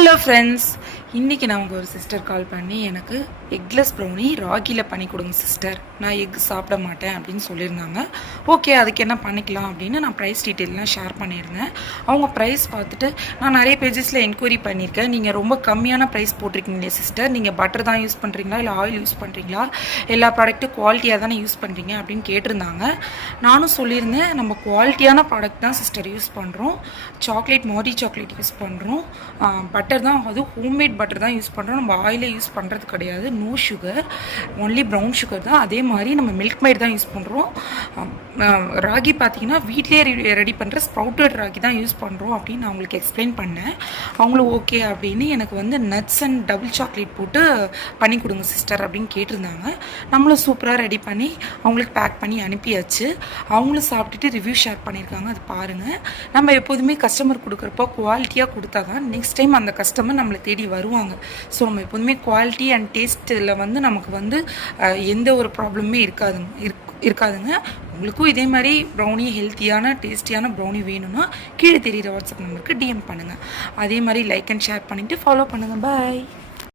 Hello friends, இன்றைக்கி நமக்கு ஒரு சிஸ்டர் கால் பண்ணி எனக்கு எக்லெஸ் ப்ரௌனி ராகியில் பண்ணி கொடுங்க சிஸ்டர், நான் எக் சாப்பிட மாட்டேன் அப்படின்னு சொல்லியிருந்தாங்க. ஓகே, அதுக்கு என்ன பண்ணிக்கலாம் அப்படின்னு நான் ப்ரைஸ் டீட்டெயிலாம் ஷேர் பண்ணியிருந்தேன். அவங்க ப்ரைஸ் பார்த்துட்டு நான் நிறைய பேஜஸில் என்கொயரி பண்ணியிருக்கேன், நீங்கள் ரொம்ப கம்மியான ப்ரைஸ் போட்டிருக்கீங்களே சிஸ்டர், நீங்கள் பட்டர் தான் யூஸ் பண்ணுறீங்களா இல்லை ஆயில் யூஸ் பண்ணுறீங்களா, எல்லா ப்ராடக்ட்டும் குவாலிட்டியாக தானே யூஸ் பண்ணுறீங்க அப்படின்னு கேட்டிருந்தாங்க. நானும் சொல்லியிருந்தேன், நம்ம குவாலிட்டியான ப்ராடக்ட் தான் சிஸ்டர் யூஸ் பண்ணுறோம், சாக்லேட் மாரி சாக்லேட் யூஸ் பண்ணுறோம், பட்டர் தான், அதுவும் ஹோம்மேட் பட்டர் தான் யூஸ் பண்ணுறோம், நம்ம ஆயிலே யூஸ் பண்ணுறது கிடையாது, no sugar, only brown sugar தான். அதே மாதிரி நம்ம மில்க் மேட் தான் யூஸ் பண்ணுறோம். ராகி பார்த்திங்கன்னா வீட்லேயே ரெடி பண்ணுற ஸ்ப்ரவுட்டட் ராகி தான் யூஸ் பண்ணுறோம் அப்படின்னு நான் அவங்களுக்கு எக்ஸ்பிளைன் பண்ணேன். அவங்களும் ஓகே அப்படின்னு எனக்கு வந்து நட்ஸ் அண்ட் டபுள் சாக்லேட் போட்டு பண்ணி கொடுங்க சிஸ்டர் அப்படின்னு கேட்டிருந்தாங்க. நம்மளும் சூப்பராக ரெடி பண்ணி அவங்களுக்கு பேக் பண்ணி அனுப்பியாச்சு. அவங்களும் சாப்பிட்டுட்டு ரிவ்யூ ஷேர் பண்ணியிருக்காங்க, அது பாருங்கள். நம்ம எப்போதுமே கஸ்டமர் கொடுக்குறப்போ குவாலிட்டியாக கொடுத்தா தான் நெக்ஸ்ட் டைம் அந்த கஸ்டமர் நம்மளை தேடி வருவாங்க. ஸோ நம்ம எப்போதுமே குவாலிட்டி அண்ட் டேஸ்ட்டில் வந்து நமக்கு வந்து எந்த ஒரு ப்ராப்ளமே இருக்காதுங்க. உங்களுக்கும் இதே மாதிரி ப்ரௌனி, ஹெல்த்தியான டேஸ்டியான ப்ரௌனி வேணும்னா கீழே தெரிகிற வாட்ஸ்அப் நம்பருக்கு டிஎம் பண்ணுங்கள். அதே மாதிரி லைக் அண்ட் ஷேர் பண்ணிவிட்டு ஃபாலோ பண்ணுங்கள். பாய்.